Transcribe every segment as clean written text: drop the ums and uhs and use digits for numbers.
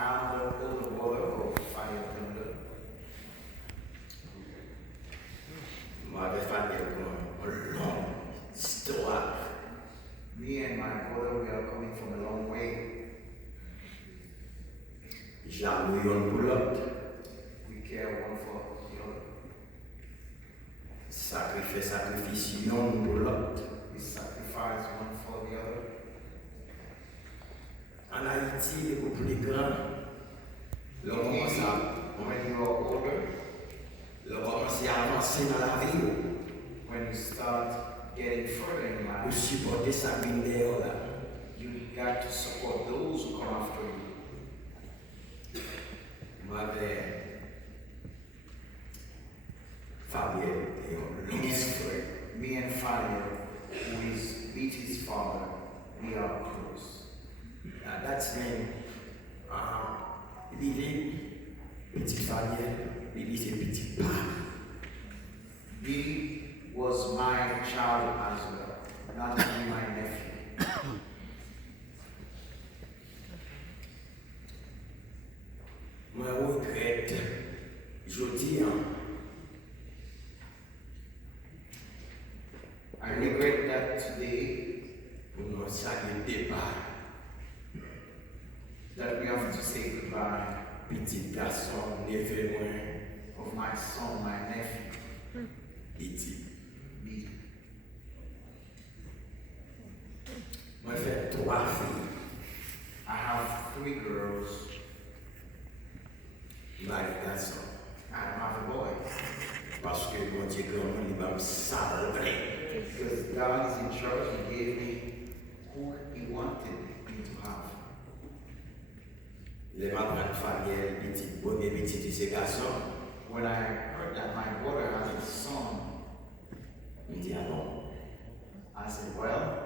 I'm the older brother of Fire Thunder. M'avait fait une longue histoire. Me and my brother, we are coming from a long way. J'aime pour l'autre. We care one for the other. Sacrifice l'un pour l'autre. We sacrifice one for the other. En Haïti, les beaucoup plus grands, When you are older, l'on commence à avancer dans la vie. when you start getting further in Pour life, supporter sa vie là. you got to support those who come after you. M'avait Fabienne et un long frère. Me and Fire, who is BT's father, we are close. That's name. Lily, petit Fabienne, Lily c'est petit pas. Billy was my child as well, not only my nephew. Moi, regrette, je dis, I regret that today pour nous saluer départ, that we have to say goodbye petit garçon, neveu, of my son, my nephew, petit. Billy. Moi, j'ai 3 filles, I have 3 girls. mari garçon, I don't have a boy parce que mon Dieu, comment il va me salver. because God is in charge. He gave me who He wanted me to have. Les mamans famille, petit, premier petit de ces garçons, When I heard that my brother has a son, me dit, ah bon, I said, well,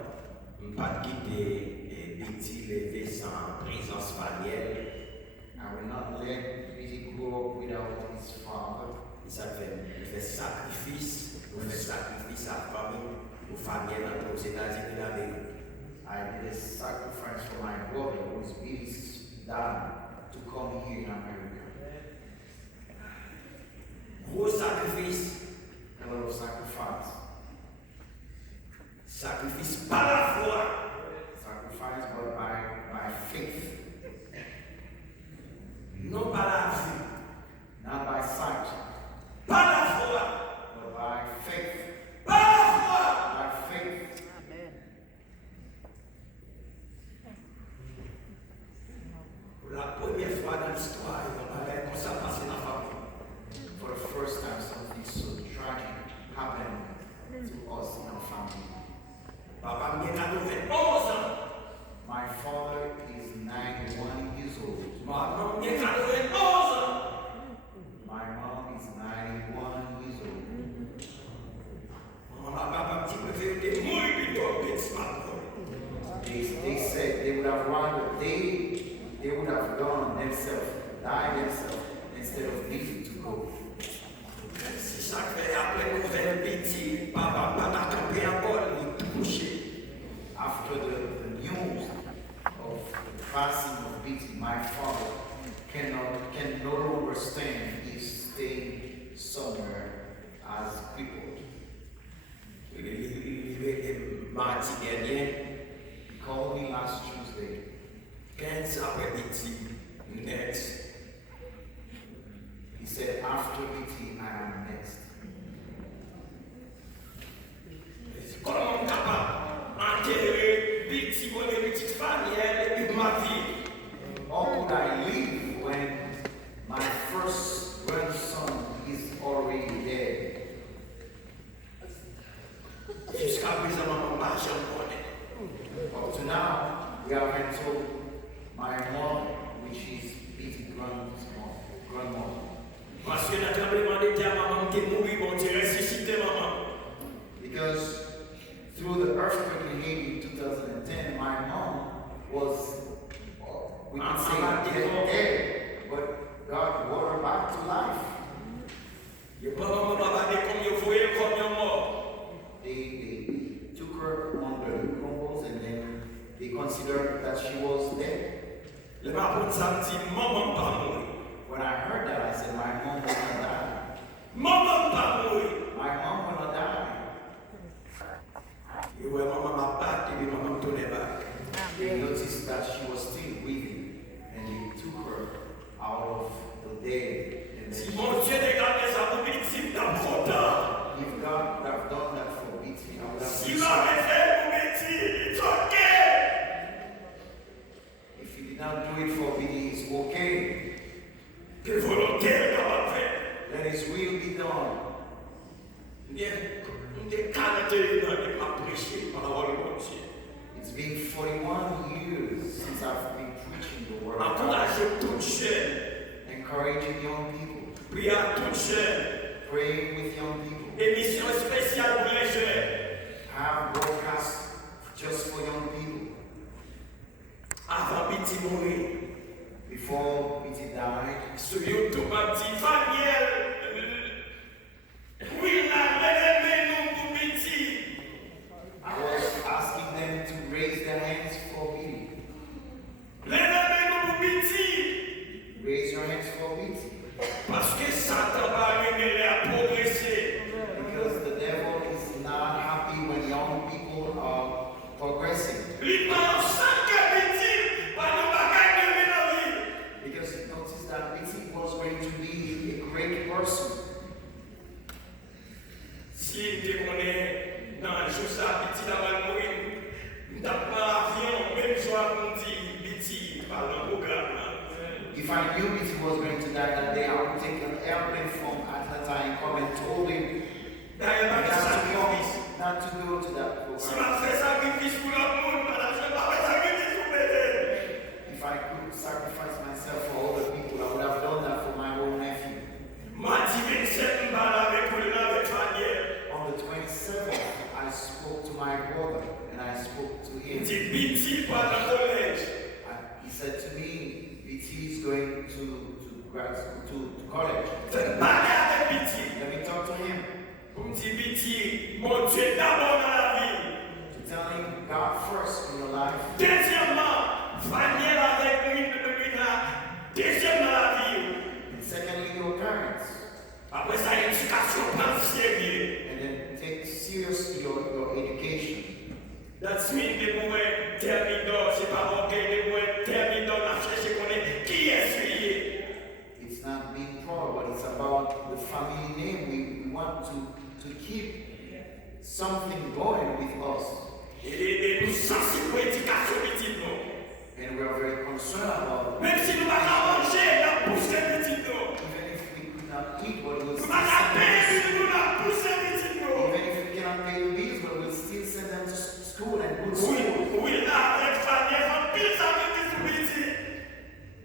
je ne pas quitter les petits levés sans présence familiale. I will not let Billy grow up without his father. Ça fait sacrifice, on fait sacrifice à la famille, aux familles dans les États-Unis d'Amérique. I did a sacrifice for my brother, who is Billy's dad, to come here in America. Gros sacrifice, A lot of sacrifice. sacrifice par la foi. Sacrifice, but by faith, Non par la vue, not by sight, par la foi, but by faith. par la foi. By faith. Pour la première fois dans l'histoire, on avait comme ça passé dans la famille. For the first time, something so tragic happened to us in our family. Papa m'a 91 ans, My father is 91 years old. maman m'a 91 ans. My mom is 91 years old. Mon papa petit préféré était mouri plutôt que de They said they would have rather they would have gone themselves, died themselves, instead of leaving to go. Si chaque fois après nouvelle petit, papa m'a campé à bord, il touché. After the news of the passing of BT, my father can no longer stand. He's staying somewhere as crippled. Il est mardi dernier, He called me last Tuesday. 15 ans après petit, next. He said, after BT, I am next. Comment capable d'enterrer petit pour des petites familles et ma vie? How could I live when my first grandson is already dead? Jusqu'à présent, maman m'a jamais connu. Up to now, we haven't told my mom, which is BT grandmother. Parce que notre tremblement de terre, maman qui est mouru, bon Dieu, ressuscité maman. Because through the earthquake in Haiti in 2010, my mom was, we can say, dead, but God brought her back to life. Je ne peux pas me comme je voyais comme je mort. They took her under the crumbles and then they considered that she was dead. Le m'a dit ça dit maman pas mourir. When I heard that, I said, my mom will not die. Maman pas mourir. My mom will not die. Et ouais maman m'a battu et maman tourner back. They noticed that she was still breathing, and they took her out of the dead. And Si then mon Dieu regardait ça pour victime dans trop tard. if God would have done that for Betty, I would have Si been l'on sorry. avait fait pour Betty, it's okay. If he did not do it for Betty, it's okay. Que volonté d'avoir fait. Let his will be done. Des caractères dans ma prêcher par la parole de Dieu. It's been 41 years since I've been preaching the word of God, Encourager tout jeune. encouraging young people, Prier à tout jeune. praying with young people, Émission spéciale pour les jeunes. have broadcasts just for young people. Avant Betty mourir. Before Betty died, Sur YouTube, m'a dit, Daniel, oui, là, levez-nous pour Betty. I was asking them to raise their hands for Betty. Levez-nous pour Betty. Raise your hands for Betty. Parce que Satan va amener à progresser. Because the devil is not happy when young people are progressing. Il pense que Betty va nous bagailler dans la vie. Because he noticed that Betty was going to be a great person. Si tu connais dans le jour ça, Betty va mourir. Nous avons un avion, même soir, on dit Betty par le programme. If I knew Betty was going to die that day, I would take an airplane from Atlanta and come and told him D'ailleurs, not pas de to sacrifice. come, not to go to that Si program. je fais sacrifice pour le monde, madame, je ne vais pas faire sacrifice pour Betty. If I could sacrifice myself for other people, I would have done that for my own nephew. Mardi 27, avec Daniel. On the 27th, I spoke to my brother and I spoke to him. Il dit Betty par le collège. He said to me, BT is going to grad school, to college. Fais parler avec Betty. Let me talk to him. Pour me dire Betty, mon Dieu d'abord dans la vie. To tell him God first in your life. Deuxièmement, Daniel avec lui, deuxième dans la vie. And secondly, your parents. Après ça, l'éducation prend sérieux. And then take seriously your education. That's mean de moins termidor, c'est pas bon de moins termidor, on a cherché qu'on est qui est lié. It's not being proud, but it's about the family name. We want to keep something going with us. Et nous sensibles pour l'éducation petite nous. And we are very concerned about it. Même si nous ne pouvons pas manger, la pousse petite nous. Even if we could not eat, but we'll Nous ne still pouvons pas send them. payer, nous la pousse petite nous. Even if we cannot pay the bills, but we'll still send them to school and good school. Oui, là, avec famille, on pile sacrifice pour petite.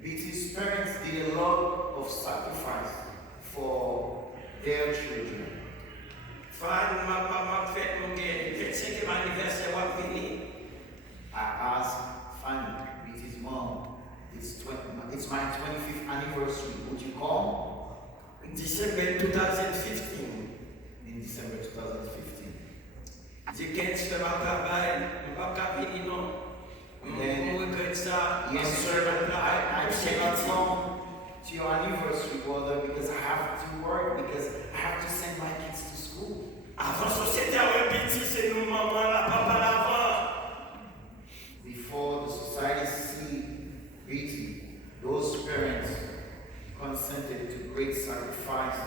BT's parents did a lot of sacrifice for their children. Fan, ma fête, mon gars, 25e anniversaire, on va venir. I asked Fanny, BT's mom, it's my 25th anniversary. Would you come? December 2015. In December 2015. J'ai quitté le travail, je ne vais pas venir non. Je regrette ça. Yes, sir, but I cannot come to your anniversary, brother, because I have to work, because I have to send my kids to school. Avant société avec petit, c'est nous maman, la papa l'avant. Before the society see BT, those parents consented to great sacrifice.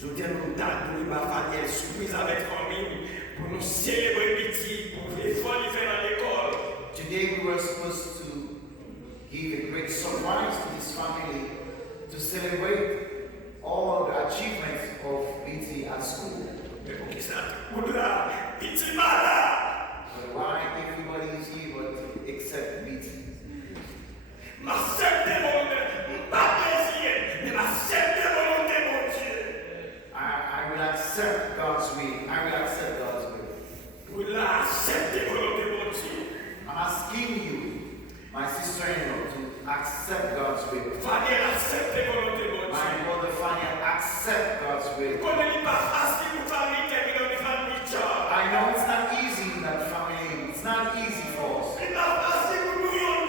Je tiens nous date pour ma famille, surprise avec famille, pour nous célébrer petit, pour l'effort qu'il fait dans l'école. Today we were supposed to give a great surprise to this family to celebrate all the achievements of BT at school. Mais pour qui ça? Pour là, petit malade. But why everybody is here but except BT? M'accepte volonté, pas plaisir, mais m'accepte volonté, mon Dieu. I will accept God's will. I will accept God's will. Pour là, accepte volonté, mon Dieu. I'm asking you, my sister-in-law, to accept God's will. Famille, accepte volonté, mon Dieu. My brother Fanny, accept God's will. Comme il n'est pas facile pour famille, terminer une famille job. I know it's not easy in that family. It's not easy for us. Il n'est pas facile pour nous,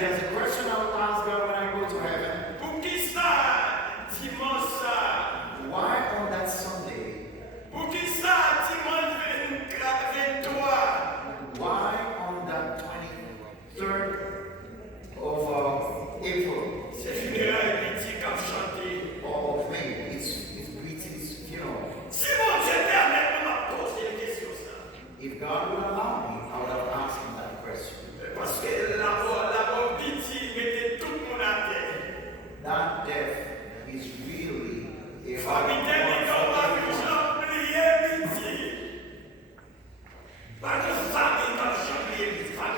there's a question I will ask God when I go to heaven, why on that Sunday? Why on that 23rd of April or of May? It's Britain's funeral. If God would allow me, I would have asked him that question. That death is really a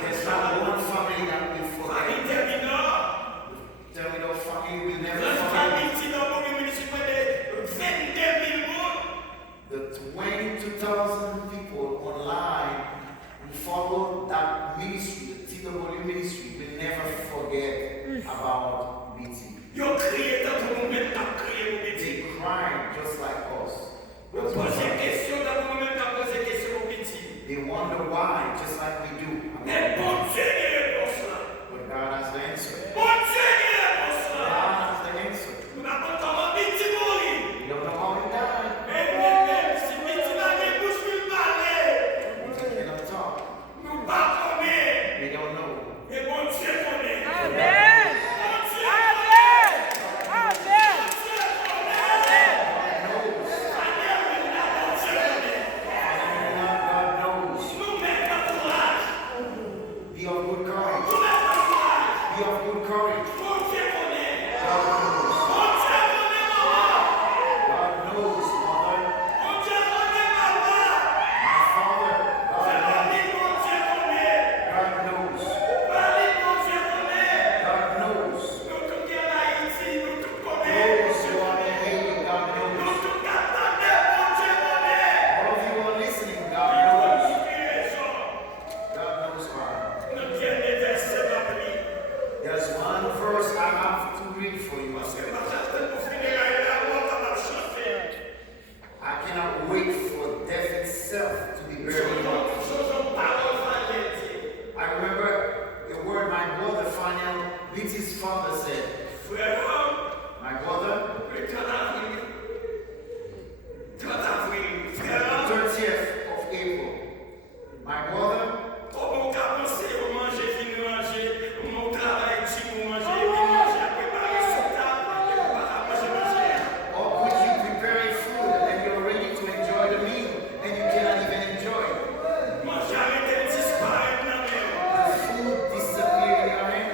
there's not one family that will forget. Termidor family will never forget. The 22,000 people online who follow that ministry, the TW ministry, will never forget about BT. They cried just like us. They wonder why, just like we do. But God has the answer. God has the answer. We don't know how he died. We cannot talk. We don't know. Amen. God knows. Be of good courage. Be of good courage. God knows. God knows, Mother. My Father, God knows. God knows. God knows. Those who are behaving, God knows. All of you are listening, God knows. God knows why. There's one verse I have to read for you. I cannot wait for death itself to be buried. I remember the word my brother Faniel Bitty's father said. My brother, 30th of April. My brother, or could you prepare food and you're ready to enjoy the meal and you cannot even enjoy it? The food disappeared in your hand.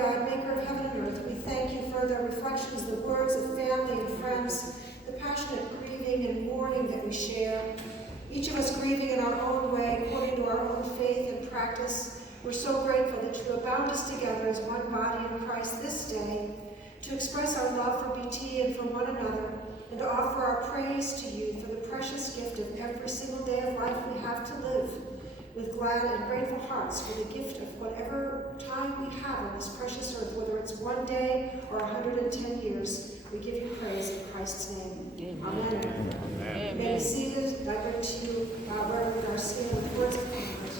God, maker of heaven and earth, we thank you for the reflections, the words of family and friends, the passionate grieving and mourning that we share. Each of us grieving in our own way, according to our own faith and practice. We're so grateful that you have bound us together as one body in Christ this day to express our love for BT and for one another, and to offer our praise to you for the precious gift of every single day of life we have to live, with glad and grateful hearts for the gift of whatever time we have on this precious earth, whether it's 1 day or 110 years. We give you praise in Christ's name. Amen. Amen. May be seated. I bring to you Reverend Garcia with words of comfort.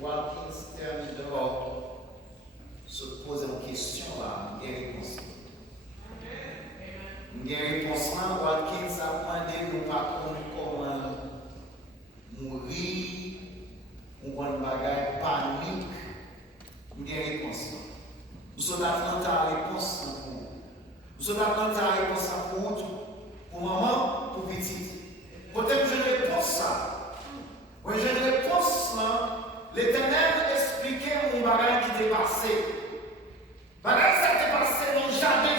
Walkens termidor se pose une question là, une réponse. Une réponse là, Walkens a demandé nous pas comment mourir ou une bagaille panique. Une réponse. Nous sommes attendus à la réponse pour vous. Nous sommes attendus à la réponse pour vous, pour maman, pour petit. Peut-être que je réponds ça. Quand je réponds là, l'Éternel expliquait mon bagage qui était passé. Bagage ça était passé dans le jardin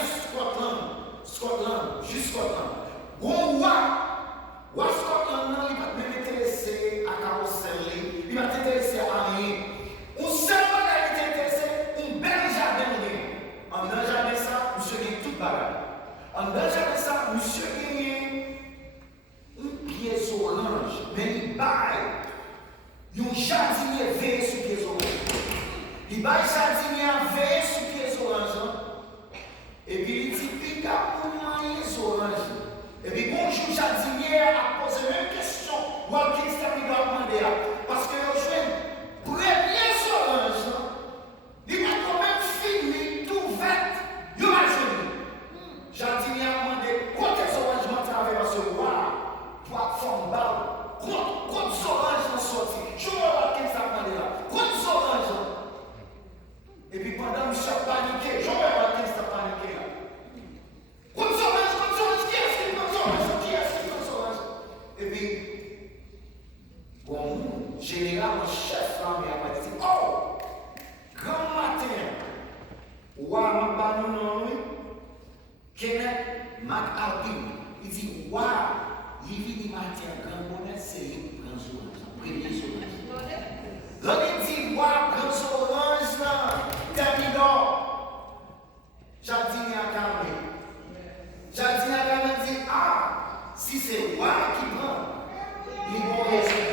Scotland, juste Scotland. Bon roi Scotland, il va même intéressé à carrousel, il va t'intéresser à rien. On seul bagage qui t'intéresse, un bel jardin. En dans le jardin ça, monsieur gagne tout bagage. En dans le jardin ça, monsieur gagne une pièce orange, mais il baille. Un jardinier veille sur pieds orange. Il va jardinier veille sur pieds orange. Et puis il dit, pique à les oranges. Et puis bonjour jardinier a posé une question. Walkens termidor a demandé. Parce que je suis premier orange. Il va quand même fini tout vert. Il va jouer. Jardinier a demandé, quand les oranges vont travailler dans ce roi, plateforme bas. Quand les oranges vont sortir. Je vois Walkens a demandé là. Quand les oranges. Et puis pendant que je suis paniqué, je vois Walkens a paniqué là. Quand les oranges, qui est-ce qui prend orange? Qui est-ce qui prend orange? Et puis, bon, général, mon chef là, il a dit, oh, grand matin, ouah, ma banou non, Kenneth McAlpin, il dit, ouah, il vit matin, grand bonnet, c'est lui qui prend orange, premier orange. L'autre il dit, ouah, grand orange là, termidor, jardinier à Carmé. Jardinier à Carmé dit, ah, si c'est moi qui prend, il va rester.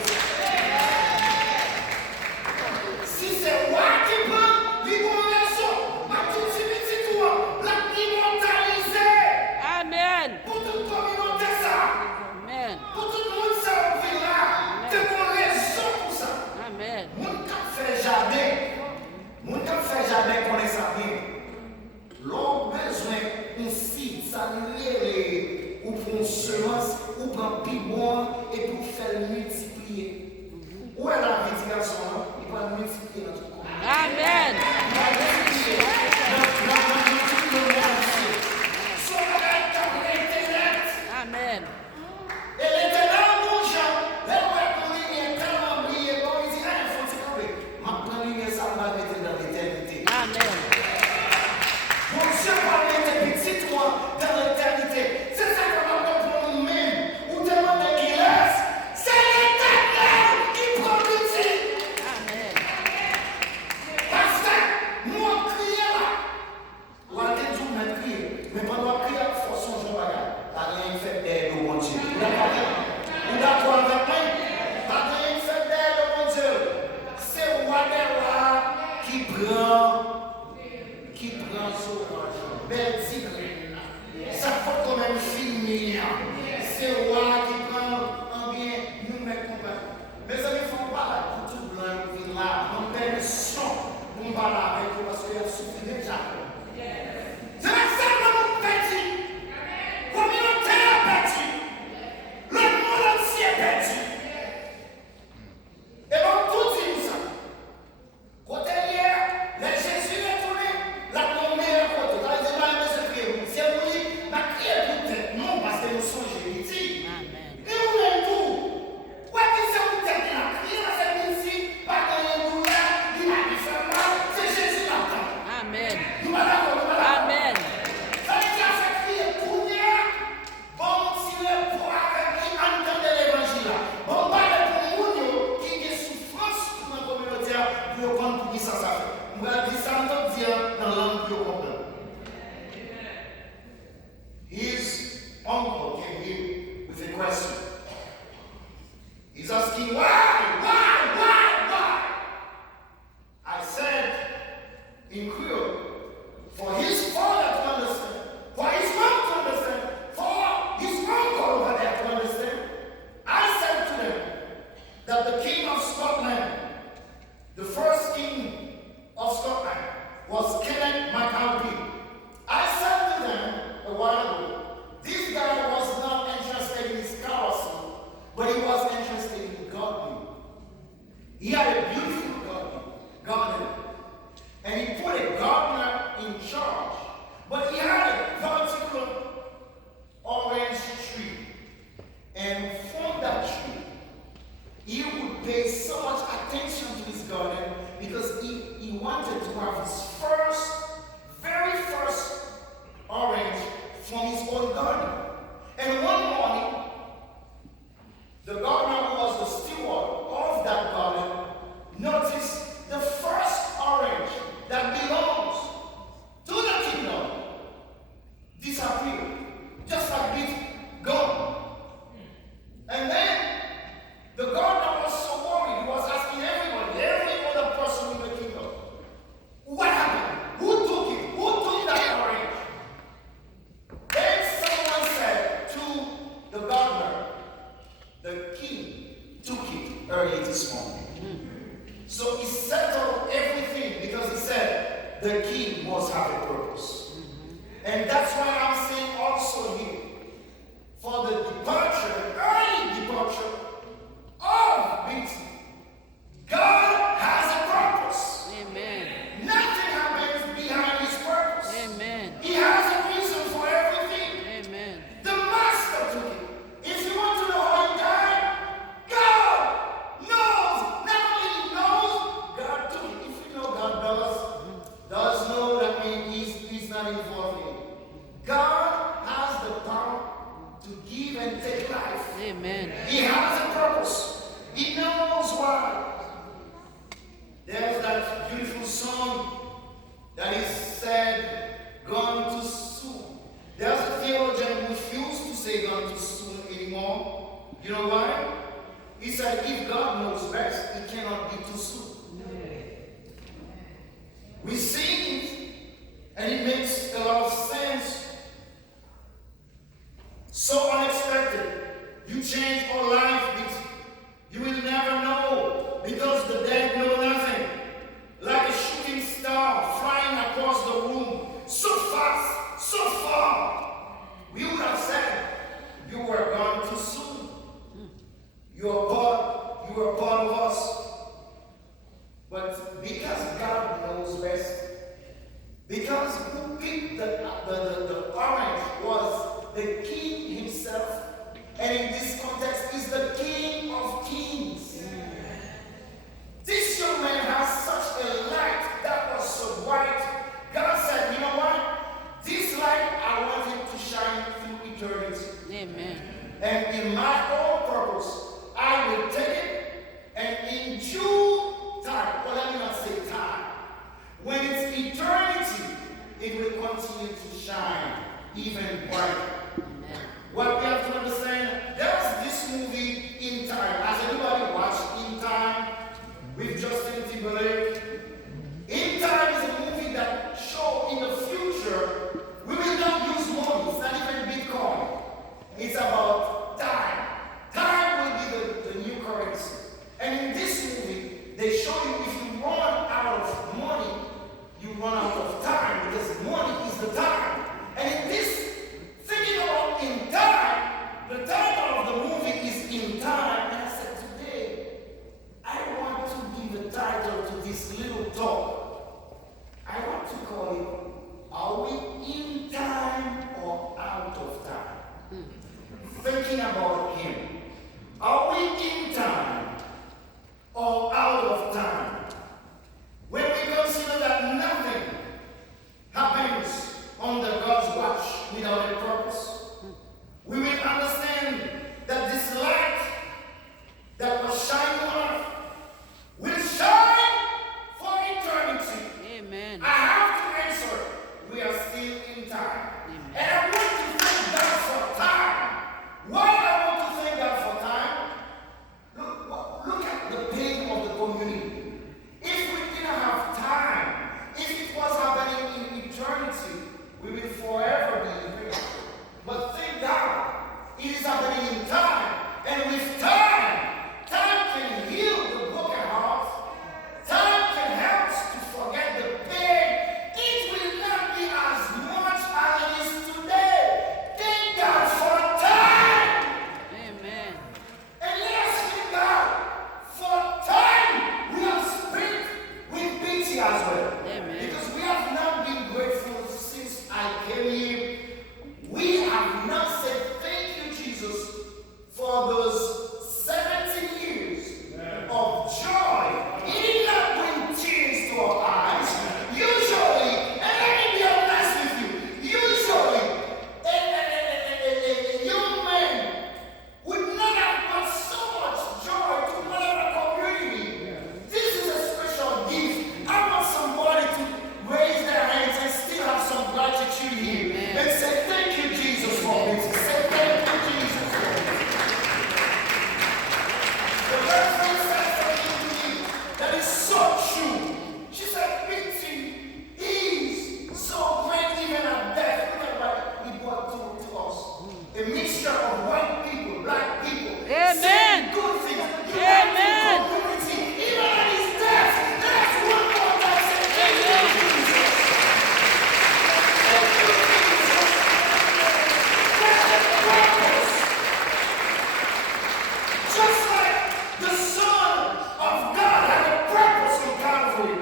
Si c'est moi qui prend, il va rester. Ma toute petite toi, la immortaliser. Amen. Pour toute communauté ça. Amen. Pour tout le monde ça au village. C'est pour raison pour ça. Amen. Moun kap fait jardin connaît ça bien. L'on besoin ici, ça les ou pour une semence, ou pour un piment et pour faire multiplier. Où est la vie de garçon? Il va multiplier notre corps. Amen. Amen. Et l'Éternel, mon Jean, est tellement brillé, bon, il dit, il faut se camper. Ma planning, ça va mettre dans l'éternité. Amen. Mon Dieu va mettre petit toi dans l'éternité. C'est ça qu'on va pour nous-mêmes. Ou demander qui laisse. C'est l'Éternel qui prend petit. Amen. Pasteur, uncle came here with a question. He's asking, why? I said in Creole, for his father to understand, for his mom to understand, for his uncle over there to understand. I said to them that the king of Scotland, the first king of Scotland, was Kenneth MacAlpin. I said to them a while ago, this guy was not interested in his carousel, but he was interested in gardening. He had a beautiful garden, and he put a gardener in charge. But he had a particular orange tree, and from that tree, he would pay so much attention to his garden because he wanted to have his very first orange from his own garden. And one morning, the gardener who was the steward of that garden noticed the first orange that belongs to the kingdom disappeared, just like this, gone. And then the gardener was so worried, he was asking everybody, every other person in the kingdom, what happened? Who took it? Who took that orange? Then someone said to the gardener, the king took it early this morning. So he settled everything because he said the king must have a purpose. And that's why I'm saying also here, for the departure, the early departure of BT, God has a purpose. Amen. Nothing happens behind his purpose. Amen. He has a reason for everything. Amen. The master took it. If you want to know how he died, God knows. Not only he knows, God took it. If you know God does know, that means he's not involved in it. God has the power to give and take life. Amen. He has a purpose. He knows why. There's that beautiful song that is said, gone too soon. There's a theologian who refused to say gone too soon anymore. You know why? He said, if God knows best, it cannot be too soon. We sing it, and it makes a lot of sense. So unexpected. You change our life, but you will never know because the dead know nothing. Like a shooting star flying across the room, so fast, so far. We would have said, you were gone too soon. You were part of us. But because God knows best, because who picked the orange was the king himself, and in this context is the King of Kings. This young man has such a light that was so bright. God said, you know what? This light, I want it to shine through eternity. Amen. And in my own purpose, I will take it, and in due time, well, let me not say time, when it's eternity, it will continue to shine even brighter. Amen. What we have to understand, there's this movie In Time. Has anybody watched In Time with Justin Timberlake? In Time is a movie that shows in the future we will not use money. It's not even Bitcoin. It's about time. Time will be the new currency. And in this movie, they show you if you run out of money, you run out of time because money is the time. And in this, thinking about In Time, the title of the movie is In Time. And I said, today, I want to give a title to this little talk. I want to call it, Are We In Time or Out of Time? Thinking about him. Are we in time or out of time? When we consider that nothing happens under God's watch without a purpose, we will understand that this light that was shining on earth will shine for eternity. Amen. I have to answer, we are still in time. Amen. And I want to thank God for time. It is happening in time. And with time, time can heal the broken heart. Time can help us to forget the pain. It will not be as much as it is today. Thank God for time. Amen. And let us thank God for time we have spent with beauty as well. Amen. Because we have not been grateful since I came here. We have not said thank you, Jesus, for those 17 years of joy. It did not bring tears to our eyes. Usually, and let me be honest with you, usually a young man would not have brought so much joy to whatever community. This is a special gift. I want somebody to raise their hands and still have some gratitude here. And say, thank you, Jesus, for this. Say, thank you, Jesus, for this. The reverend said something to me that is so true. She said, Bidensky is so great even at death. Look at what he brought to us. A mixture of white people, black people. Amen. Saying good things. Amen. Community. Even at his death. That's one more time. Say, thank you, Jesus. Thank you, Jesus. That's the purpose. Just like the Son of God had a purpose in Calvary.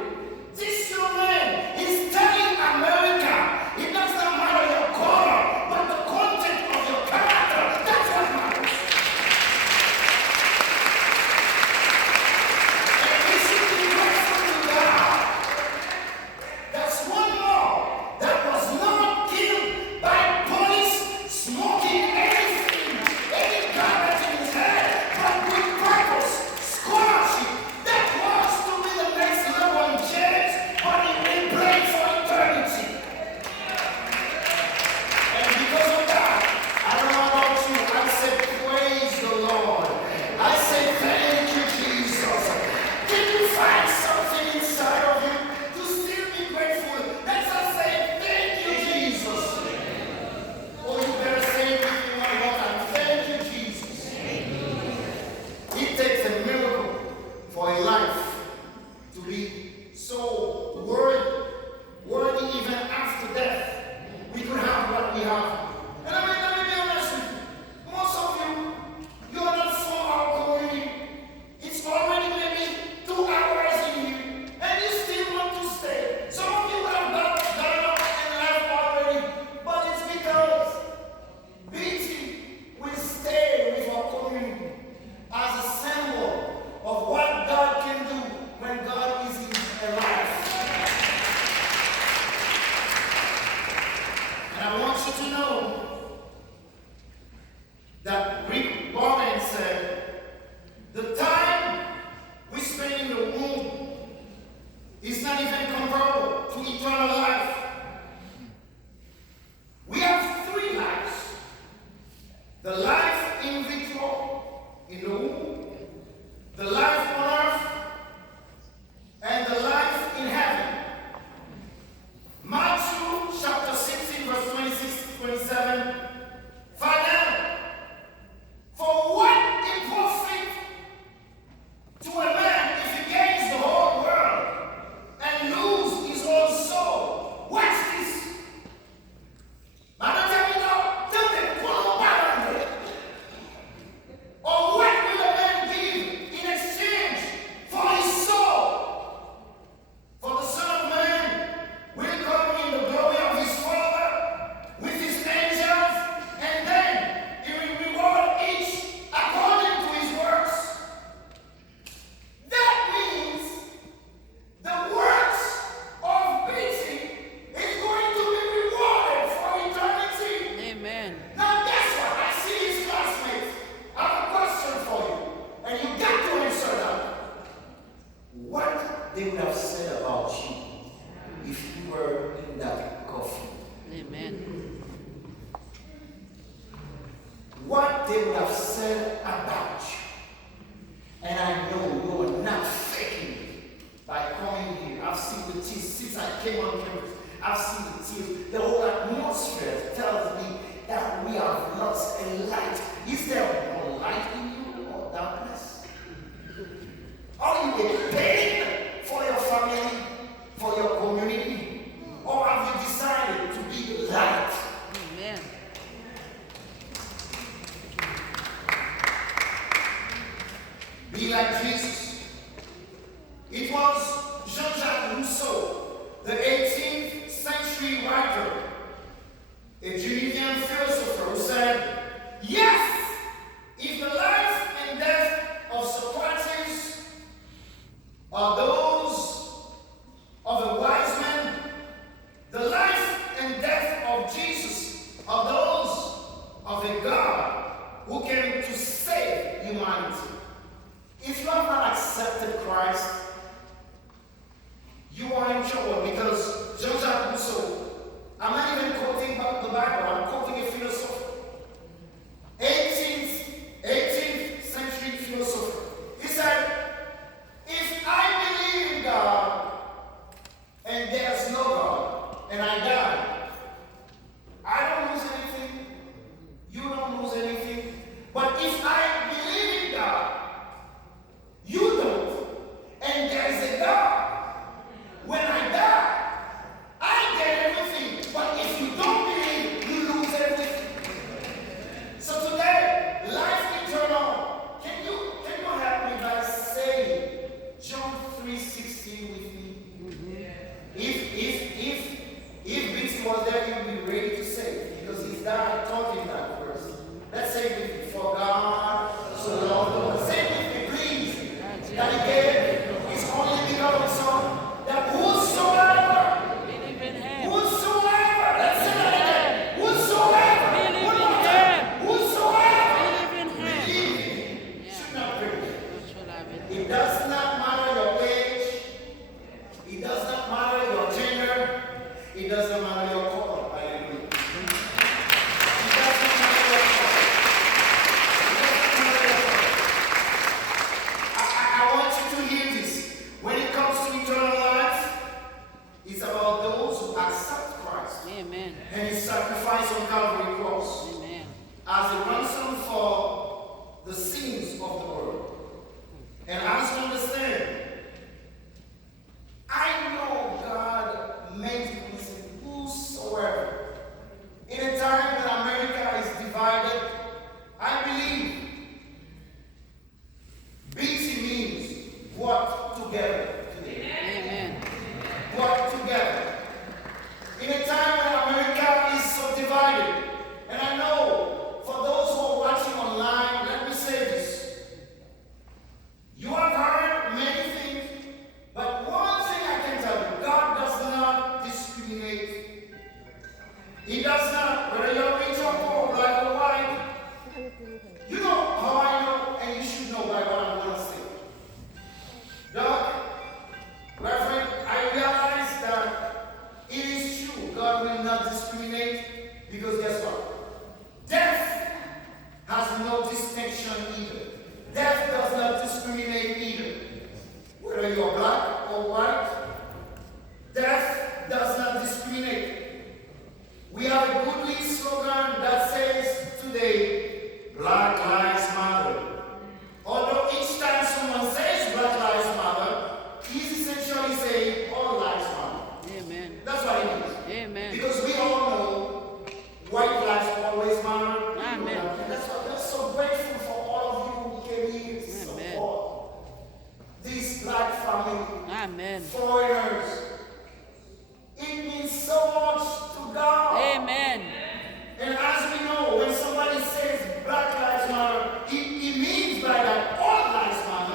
This young man is telling America, it does not matter your color, but the content of your character. That's what matters. And we should be grateful to God. There's one more that was not killed by police smoking anything, any garbage in his head, but with purpose, scholarship. That was to be the next LeBron James, but he will play for eternity. And because of that, I don't know about you, I say praise the Lord. I say thank you, Jesus. Did you find something inside of you to still be grateful? Let's just say thank you, Jesus. Oh, you better say it with me one more time. Thank you, Jesus. It takes a miracle for a life to be so worthy even after death. We could have what we have. And let me be honest with you. Most of you, you are not from our community. It's already maybe 2 hours in here, and you still want to stay. Some of you have gotten up and left already, but it's because beauty will stay with our community as a symbol of what God can do when God is alive. And I want you to know that Rick Warren said, the time we spend in the womb is not even comparable to eternal life. We have 3 lives. The life in vitro, in the womb, the life on earth, and the life in heaven. Matthew chapter 16, verse 26-27. Father, for what it profit to a man if he gains the whole world and lose his own soul? What's this? Madam Termidor, tell them, or what will a man give in exchange for his soul? For the Son of Man will come in the glory of his Father with his angels, and then he will reward each according to his works. That means the works of beauty is going to be rewarded for eternity. Amen. Now guess what? I see his classmates. I have a question for you. And you got to answer that. What they would have said about you if you were in that coffin? Amen. What they would have said about you. And I know you are not faking it by coming here. I've seen the tears since I came on campus. I've seen the tears. The whole atmosphere tells me that we have lost a light be like Jesus. It was Jean-Jacques Rousseau, the 18th century writer, a Geneva philosopher, who said, yes, if the life and death of Socrates are those of a wise man, the life and death of Jesus are those of a God who came to save humanity. If you have not accepted Christ, you are in trouble, because Jean-Jacques Rousseau, I'm not even quoting the Bible, I'm quoting a philosopher. 18th century philosopher. He said, if I believe in God and there's no God and I die, I don't lose anything, you don't lose anything. But if I believe in God, you don't, and there's a God, when I die, I get everything. But if you don't believe, you lose everything. So today, life eternal. Can you help me by saying John 3:16 with me? If Bidensky was there, he would be ready to say it, because he's there talking that verse. Let's say it with me. For God so loved the world. Say it with me, please. That he gave his only begotten Son, that whosoever, Believe in him. whosoever, let's say that again. Whosoever, Believe one in more him. time. Whosoever Believe in him. believe in him should not perish. Don't you love it? It does not matter your age. It does not matter your gender. It doesn't matter your color. Hallelujah. It doesn't matter your color. It doesn't matter your color. I want you to hear this. When it comes to eternal life, it's about those who accept Christ Amen. and his sacrifice on Calvary cross Amen. as a ransom for the sins of the world. And I just understand, I know God made me listen, whosoever. In a time when America is divided, I believe BC means work together today. Amen. Work together. In a time when America is so divided, and I know for those who are watching online, let me say this. You have heard many things, but one thing I can tell you, God does not discriminate. He does not, whether you're rich or poor, black or white. You know how I know, and you should know by what I'm going to say. Doug, Reverend, I realize that it is true, God will not discriminate, because guess what? Death has no distinction either. Death does not discriminate either. Whether you're black or white, death does not discriminate. We have a goodly slogan that says today, Black Lives Matter. Although each time someone says Black Lives Matter, he's essentially saying all lives matter. Amen. That's what it means. Amen. Because we all know white lives always matter. Amen. And that's why we're so grateful for all of you who came here to Amen. support this black family. Amen. Foreigners,